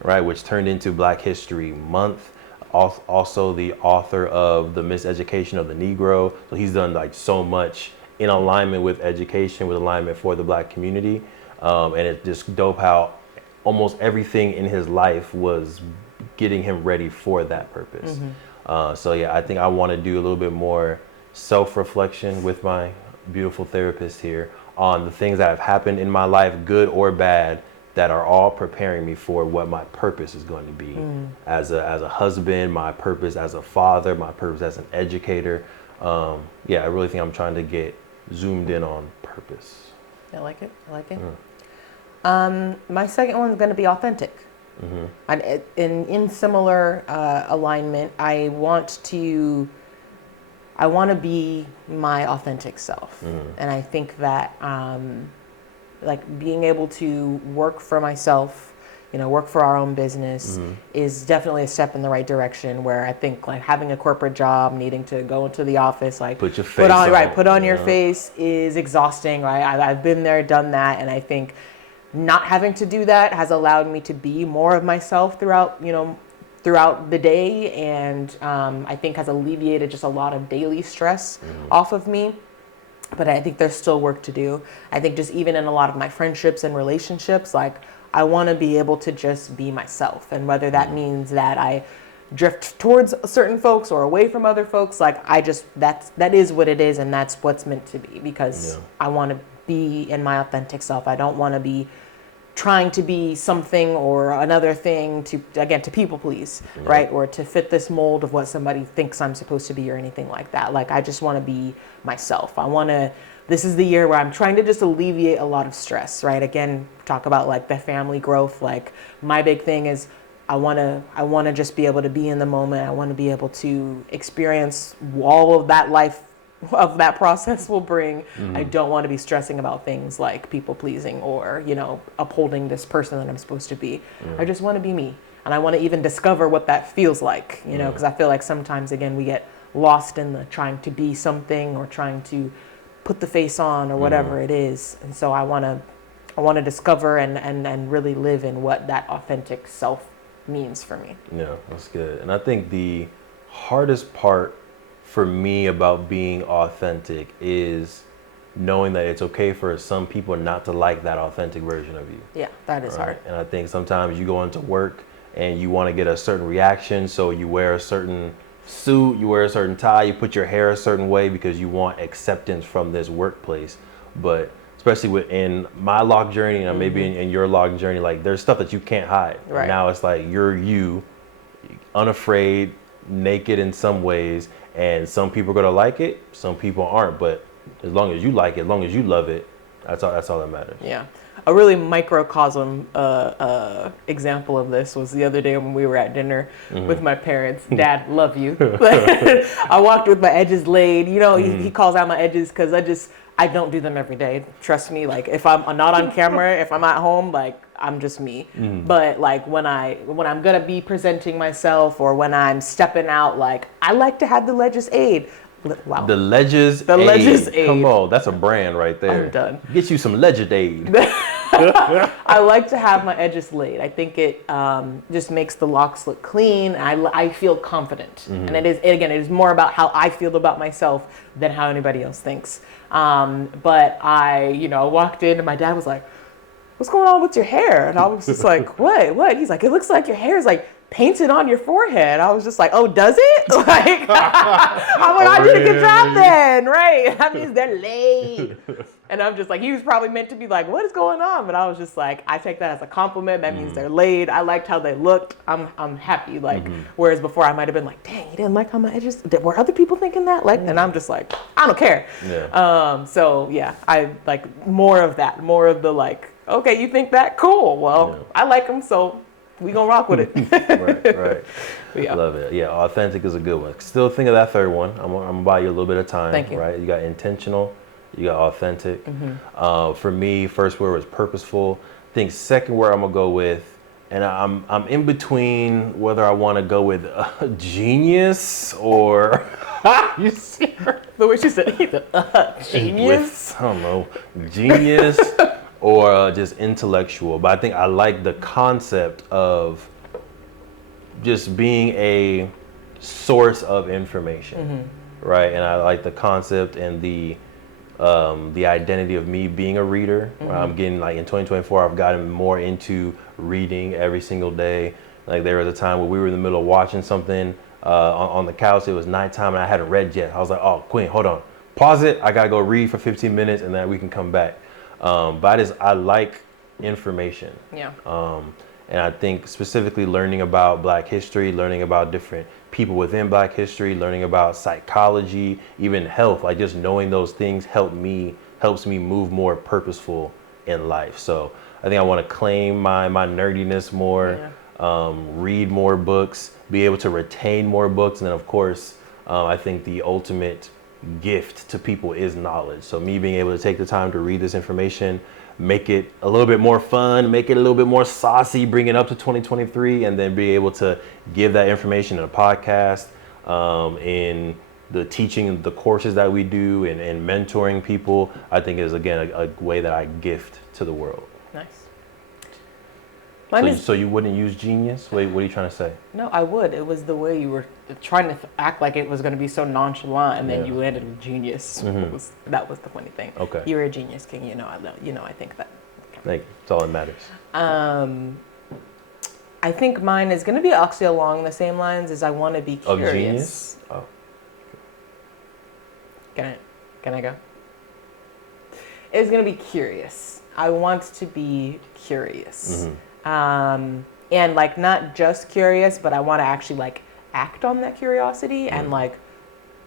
right, which turned into Black History Month. Also the author of The Miseducation of the Negro. So he's done like so much in alignment with education, with alignment for the Black community. And it's just dope how almost everything in his life was getting him ready for that purpose. So yeah, I think I want to do a little bit more self-reflection with my beautiful therapist here on the things that have happened in my life, good or bad, that are all preparing me for what my purpose is going to be as a husband, my purpose as a father, my purpose as an educator. I really think I'm trying to get zoomed in on purpose. I like it. My second one is going to be authentic. And in similar alignment, I want to be my authentic self. And I think that like being able to work for myself, work for our own business is definitely a step in the right direction, where I think like having a corporate job, needing to go into the office, like put on your face is exhausting, right? I've been there, done that. And I think not having to do that has allowed me to be more of myself throughout the day, and I think has alleviated just a lot of daily stress off of me. But I think there's still work to do. I think just even in a lot of my friendships and relationships, like I want to be able to just be myself, and whether that means that I drift towards certain folks or away from other folks, like that is what it is, and that's what's meant to be, because I want to be in my authentic self. I don't want to be trying to be something or another thing to people please, right? Or to fit this mold of what somebody thinks I'm supposed to be or anything like that. Like I just want to be myself. This is the year where I'm trying to just alleviate a lot of stress, right? Again, talk about like the family growth. Like my big thing is I want to just be able to be in the moment. I want to be able to experience all of that life of that process will bring. I don't want to be stressing about things like people pleasing or, upholding this person that I'm supposed to be. I just want to be me. And I want to even discover what that feels like, because I feel like sometimes, again, we get lost in the trying to be something or trying to put the face on or whatever it is. And so I want to discover and really live in what that authentic self means for me. Yeah, that's good. And I think the hardest part for me about being authentic is knowing that it's okay for some people not to like that authentic version of you. Yeah, that is hard. And I think sometimes you go into work and you want to get a certain reaction, so you wear a certain suit, you wear a certain tie, you put your hair a certain way because you want acceptance from this workplace. But especially within my lock journey and maybe in your lock journey, like there's stuff that you can't hide. Right. Now it's like you're you, unafraid, naked in some ways, and some people are gonna like it, some people aren't. But as long as you like it, as long as you love it, that's all that matters. Yeah. A really microcosm example of this was the other day when we were at dinner with my parents. Dad, love you. I walked with my edges laid. You know, he calls out my edges because I don't do them every day. Trust me. Like if I'm not on camera, if I'm at home, like I'm just me. But like when I'm gonna be presenting myself or when I'm stepping out, like I like to have the Ledges aid. Wow. The Ledges Aid. Come on, that's a brand right there. I'm done. Get you some Ledges Aid. I like to have my edges laid. I think it just makes the locks look clean. I feel confident. And it is more about how I feel about myself than how anybody else thinks. But I, walked in and my dad was like, "What's going on with your hair?" And I was just like, what? He's like, "It looks like your hair is like painted on your forehead." I was just like, "Oh, does it?" Like, I did a good job then, right? That means they're laid. And I'm just like, he was probably meant to be like, "What is going on?" But I was just like, I take that as a compliment. That means they're laid. I liked how they looked. I'm happy. Like, whereas before I might have been like, "Dang, you didn't like how my edges." Were other people thinking that? Like, and I'm just like, I don't care. Yeah. So yeah, I like more of that. More of the like, okay, you think that? Cool. Well, I like them, so we gonna rock with it. Right. Yeah. Love it. Yeah, authentic is a good one. Still think of that third one. I'm gonna buy you a little bit of time. Thank you. Right. You got intentional. You got authentic. For me, first word was purposeful. I think second word I'm gonna go with, and I'm in between whether I want to go with genius or You see her? The way she said, genius. I don't know, genius or just intellectual. But I think I like the concept of just being a source of information, right? And I like the concept and the identity of me being a reader. I'm getting like in 2024, I've gotten more into reading every single day. Like there was a time where we were in the middle of watching something on the couch. It was nighttime and I hadn't read yet. I was like, "Oh, Queen, hold on, pause it. I gotta go read for 15 minutes and then we can come back." But I like information. Yeah. And I think specifically learning about Black history, learning about different people within Black history, learning about psychology, even health, like just knowing those things helps me move more purposeful in life. So I think I want to claim my nerdiness more, read more books, be able to retain more books. And then of course, I think the ultimate gift to people is knowledge. So me being able to take the time to read this information, make it a little bit more fun, make it a little bit more saucy, bring it up to 2023, and then be able to give that information in a podcast, in the teaching, the courses that we do, and mentoring people, I think is, again, a way that I gift to the world. Nice. So you wouldn't use genius? Wait, what are you trying to say? No, I would. It was the way you were trying to act like it was going to be so nonchalant, and then you landed with genius. That was the funny thing. Okay. You're a genius, King. I think that. Okay. Thank you. That's all that matters. I think mine is going to be actually along the same lines as I want to be curious. Of genius? Oh. Can I go? It's going to be curious. I want to be curious. And like not just curious, but I want to actually like act on that curiosity and like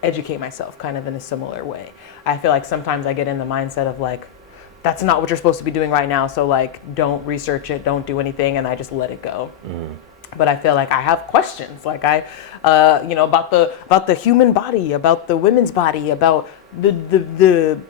educate myself kind of in a similar way. I feel like sometimes I get in the mindset of like, that's not what you're supposed to be doing right now. So like, don't research it, don't do anything. And I just let it go. But I feel like I have questions, like about the human body, about the women's body, about the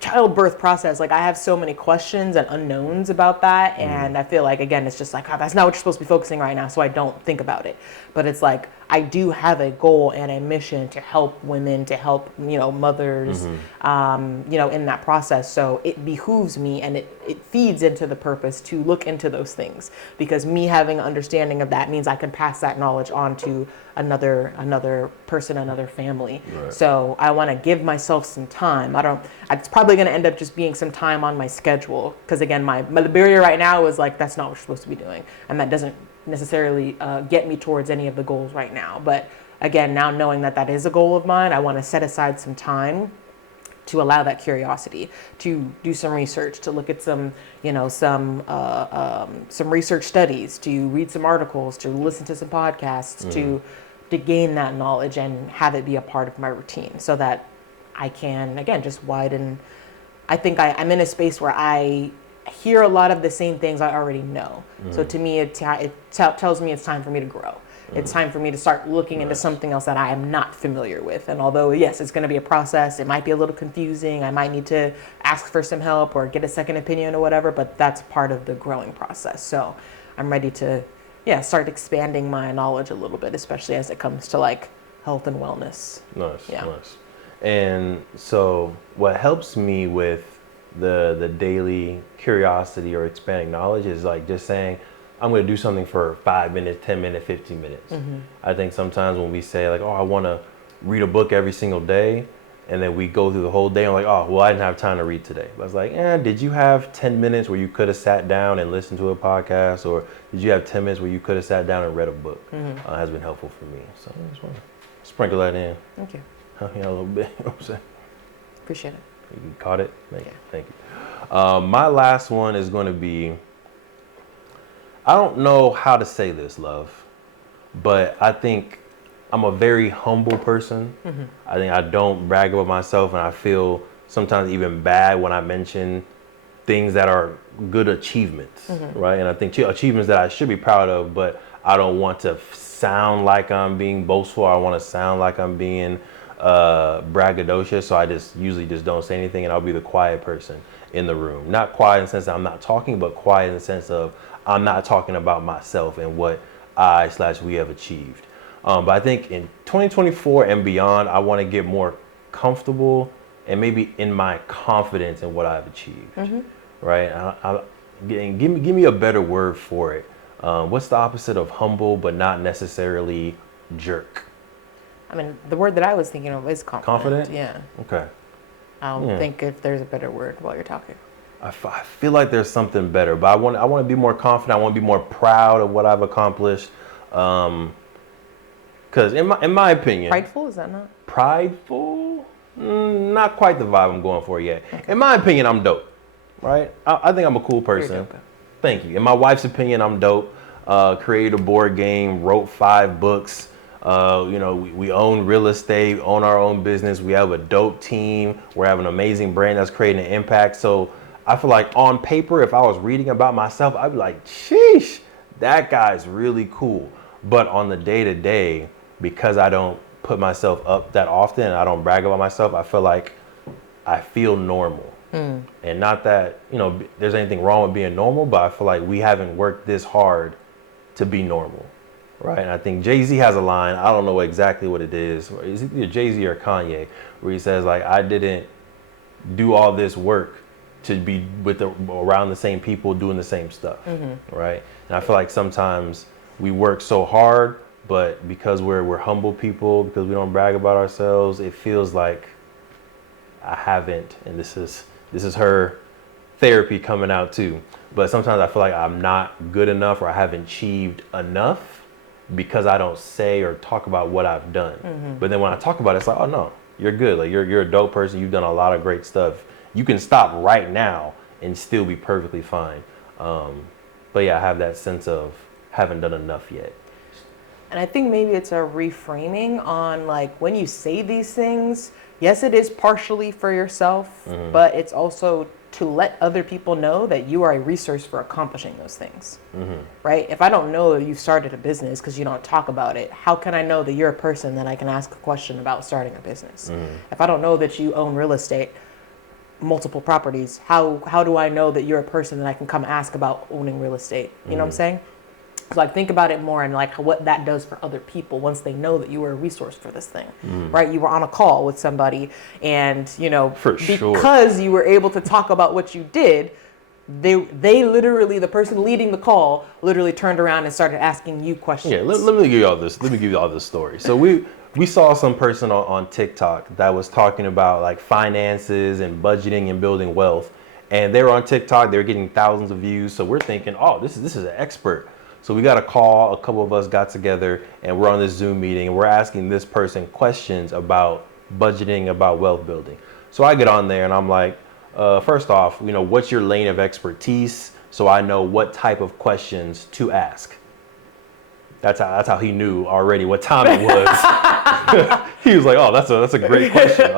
childbirth process, like I have so many questions and unknowns about that, and I feel like, again, it's just like, oh, that's not what you're supposed to be focusing right now, so I don't think about it. But it's like I do have a goal and a mission to help women, to help, you know, mothers, you know, in that process. So it behooves me, and it feeds into the purpose to look into those things, because me having an understanding of that means I can pass that knowledge on to another person, another family. Right. So I want to give myself some time. It's probably going to end up just being some time on my schedule, because again, the barrier right now is like, that's not what you're supposed to be doing, and that doesn't necessarily get me towards any of the goals right now. But again, now knowing that that is a goal of mine, I want to set aside some time to allow that curiosity, to do some research, to look at some, you know, some research studies, to read some articles, to listen to some podcasts, to gain that knowledge and have it be a part of my routine, so that I can, again, just widen. I think I'm in a space where I hear a lot of the same things I already know. So to me, it tells me it's time for me to grow. It's time for me to start looking into something else that I am not familiar with. And although, yes, it's going to be a process, it might be a little confusing. I might need to ask for some help or get a second opinion or whatever, but that's part of the growing process. So I'm ready to, start expanding my knowledge a little bit, especially as it comes to like health and wellness. Nice. And so what helps me with the daily curiosity or expanding knowledge is like just saying, I'm going to do something for 5 minutes, 10 minutes, 15 minutes. I think sometimes when we say like, oh, I want to read a book every single day, and then we go through the whole day and like, oh, well, I didn't have time to read today. But I was like, did you have 10 minutes where you could have sat down and listened to a podcast, or did you have 10 minutes where you could have sat down and read a book? Has been helpful for me. So I just want to sprinkle that in. Thank you. A little bit. You know what I'm saying? Appreciate it. You caught it? Thank you. My last one is going to be, I don't know how to say this, love, but I think I'm a very humble person. I think I don't brag about myself, and I feel sometimes even bad when I mention things that are good achievements, right? And I think achievements that I should be proud of, but I don't want to sound like I'm being boastful. I want to sound like I'm being braggadocious, so I usually just don't say anything, and I'll be the quiet person in the room. Not quiet in the sense that I'm not talking, but quiet in the sense of I'm not talking about myself and what we have achieved. But I think in 2024 and beyond, I want to get more comfortable and maybe in my confidence in what I've achieved, right? Give me a better word for it. What's the opposite of humble, but not necessarily jerk? I mean, the word that I was thinking of is confident. Confident? Yeah. Okay. I don't think if there's a better word while you're talking. I feel like there's something better, but I want to be more confident. I want to be more proud of what I've accomplished. Because in my opinion, Prideful, is that not? Prideful, not quite the vibe I'm going for yet. Okay. In my opinion, I'm dope, right? I think I'm a cool person. You're dope. Thank you. In my wife's opinion, I'm dope. Created a board game, wrote 5 books. We own real estate, own our own business. We have a dope team. We have an amazing brand that's creating an impact. So I feel like on paper, if I was reading about myself, I'd be like, sheesh, that guy's really cool. But on the day-to-day, because I don't put myself up that often and I don't brag about myself, I feel like I feel normal. And not that, there's anything wrong with being normal, but I feel like we haven't worked this hard to be normal, right? And I think Jay-Z has a line, I don't know exactly what it is. Is it either Jay-Z or Kanye, where he says like, I didn't do all this work to be around the same people doing the same stuff, right? And I feel like sometimes we work so hard, but because we're humble people, because we don't brag about ourselves, it feels like I haven't, and this is her therapy coming out too. But sometimes I feel like I'm not good enough, or I haven't achieved enough because I don't say or talk about what I've done. But then when I talk about it, it's like, oh no, you're good. Like you're a dope person. You've done a lot of great stuff. You can stop right now and still be perfectly fine. But yeah, I have that sense of haven't done enough yet. And I think maybe it's a reframing on like when you say these things, yes, it is partially for yourself, but it's also to let other people know that you are a resource for accomplishing those things, right? If I don't know that you've started a business because you don't talk about it, how can I know that you're a person that I can ask a question about starting a business? If I don't know that you own real estate, multiple properties. How do I know that you're a person that I can come ask about owning real estate? You know what I'm saying? So like think about it more and like what that does for other people once they know that you were a resource for this thing, right? You were on a call with somebody and, you know, because you were able to talk about what you did, they literally, the person leading the call literally turned around and started asking you questions. Yeah, let me give you all this. Let me give you all this story. So we saw some person on TikTok that was talking about like finances and budgeting and building wealth. And they were on TikTok, they were getting thousands of views. So we're thinking, oh, this is an expert. So we got a call, a couple of us got together and we're on this Zoom meeting and we're asking this person questions about budgeting, about wealth building. So I get on there and I'm like, first off, you know, what's your lane of expertise? So I know what type of questions to ask. That's how he knew already what time it was. He was like, oh, that's a great question.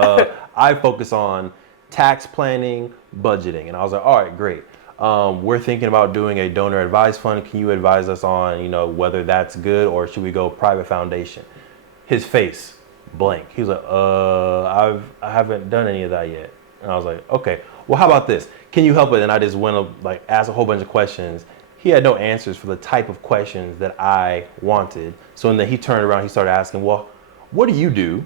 I focus on tax planning, budgeting. And I was like, all right, great. We're thinking about doing a donor advised fund. Can you advise us on, you know, whether that's good or should we go private foundation? His face blank. He was like, I haven't done any of that yet. And I was like, okay, well, how about this? Can you help it? And I just went up, like, asked a whole bunch of questions. He had no answers for the type of questions that I wanted. So then he turned around, he started asking, well, what do you do?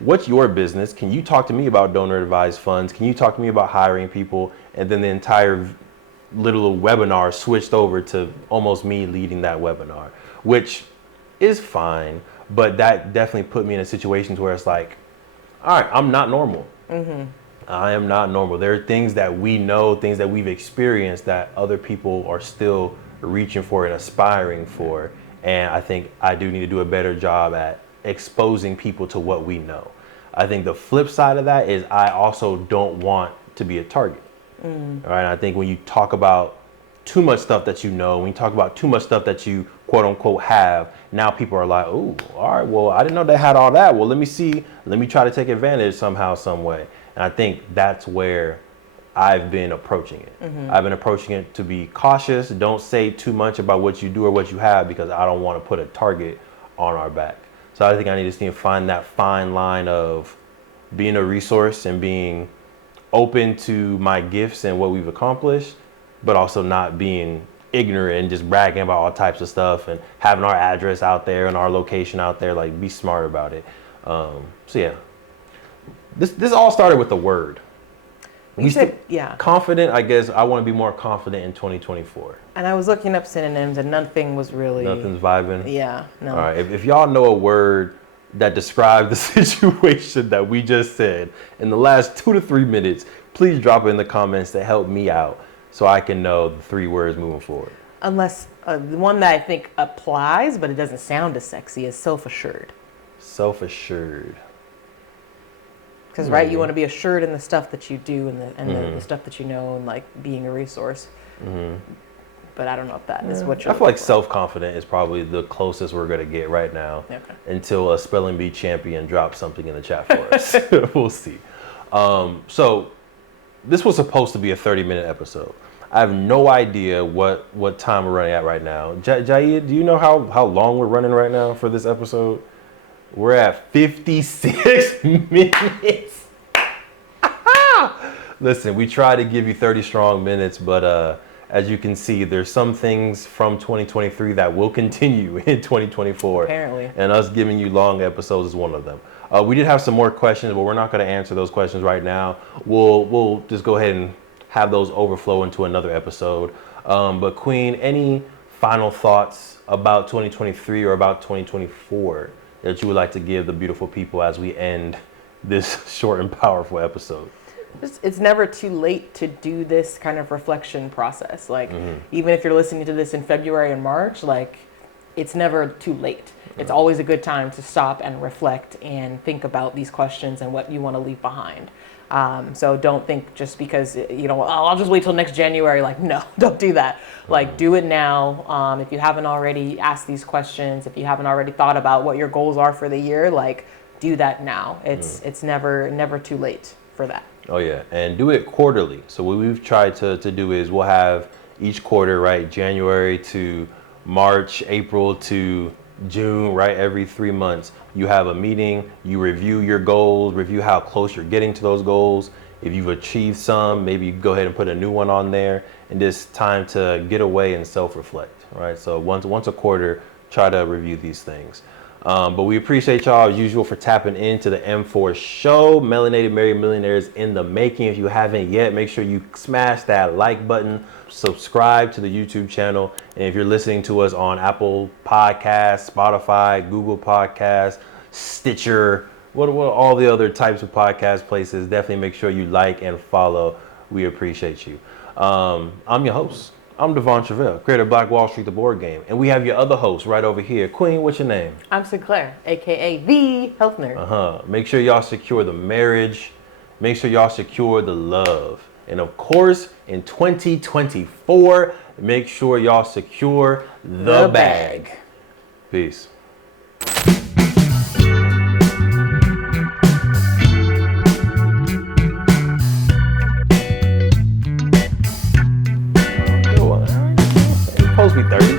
What's your business? Can you talk to me about donor advised funds? Can you talk to me about hiring people? And then the entire little webinar switched over to almost me leading that webinar, which is fine. But that definitely put me in a situation where it's like, all right, I'm not normal. I am not normal. There are things that we know, things that we've experienced that other people are still reaching for and aspiring for. And I think I do need to do a better job at exposing people to what we know. I think the flip side of that is I also don't want to be a target. All right. And I think when you talk about too much stuff that you know, when you talk about too much stuff that you quote unquote have, now people are like, oh, all right, well, I didn't know they had all that. Well, let me try to take advantage somehow, some way. And I think that's where I've been approaching it. I've been approaching it to be cautious. Don't say too much about what you do or what you have because I don't want to put a target on our back. So I think I need to find that fine line of being a resource and being open to my gifts and what we've accomplished, but also not being ignorant and just bragging about all types of stuff and having our address out there and our location out there. Like, be smart about it. So yeah. This all started with the word. You said, yeah. Confident, I guess I want to be more confident in 2024. And I was looking up synonyms and nothing's vibing. Yeah, no. All right, if y'all know a word that describes the situation that we just said in the last 2 to 3 minutes, please drop it in the comments to help me out so I can know the 3 words moving forward. Unless the one that I think applies, but it doesn't sound as sexy, is self-assured. Self-assured. Because right, you want to be assured in the stuff that you do and the stuff that you know and like being a resource. But I don't know if that is what you're. I feel like self-confident is probably the closest we're gonna get right now. Okay. Until a spelling bee champion drops something in the chat for us. We'll see. So this was supposed to be a 30-minute episode. I have no idea what time we're running at right now. Jaid, do you know how long we're running right now for this episode? We're at 56 minutes. Listen, we try to give you 30 strong minutes, but as you can see, there's some things from 2023 that will continue in 2024. Apparently. And us giving you long episodes is one of them. We did have some more questions, but we're not going to answer those questions right now. We'll just go ahead and have those overflow into another episode. But Queen, any final thoughts about 2023 or about 2024 that you would like to give the beautiful people as we end this short and powerful episode? It's never too late to do this kind of reflection process. Like, even if you're listening to this in February and March, like, it's never too late. It's always a good time to stop and reflect and think about these questions and what you want to leave behind. So don't think just because, I'll just wait till next January. Like, no, don't do that. Like, do it now. If you haven't already asked these questions, if you haven't already thought about what your goals are for the year, like, do that now. It's never too late for that. Oh yeah, and do it quarterly. So what we've tried to do is we'll have each quarter, right? January to March, April to June, right? Every 3 months, you have a meeting, you review your goals, review how close you're getting to those goals. If you've achieved some, maybe you go ahead and put a new one on there, and just time to get away and self-reflect, right? So once a quarter, try to review these things. But we appreciate y'all as usual for tapping into the M4 show. Melanated Married Millionaires in the making. If you haven't yet, make sure you smash that like button, subscribe to the YouTube channel. And if you're listening to us on Apple Podcasts, Spotify, Google Podcasts, Stitcher, what all the other types of podcast places, definitely make sure you like and follow. We appreciate you. I'm your host. I'm De'Von Travell, creator of Black Wall Street, the board game. And we have your other host right over here. Queen, what's your name? I'm Sinclair, aka the health nerd. Make sure y'all secure the marriage. Make sure y'all secure the love. And of course, in 2024, make sure y'all secure the bag. Peace. It's supposed to be 30.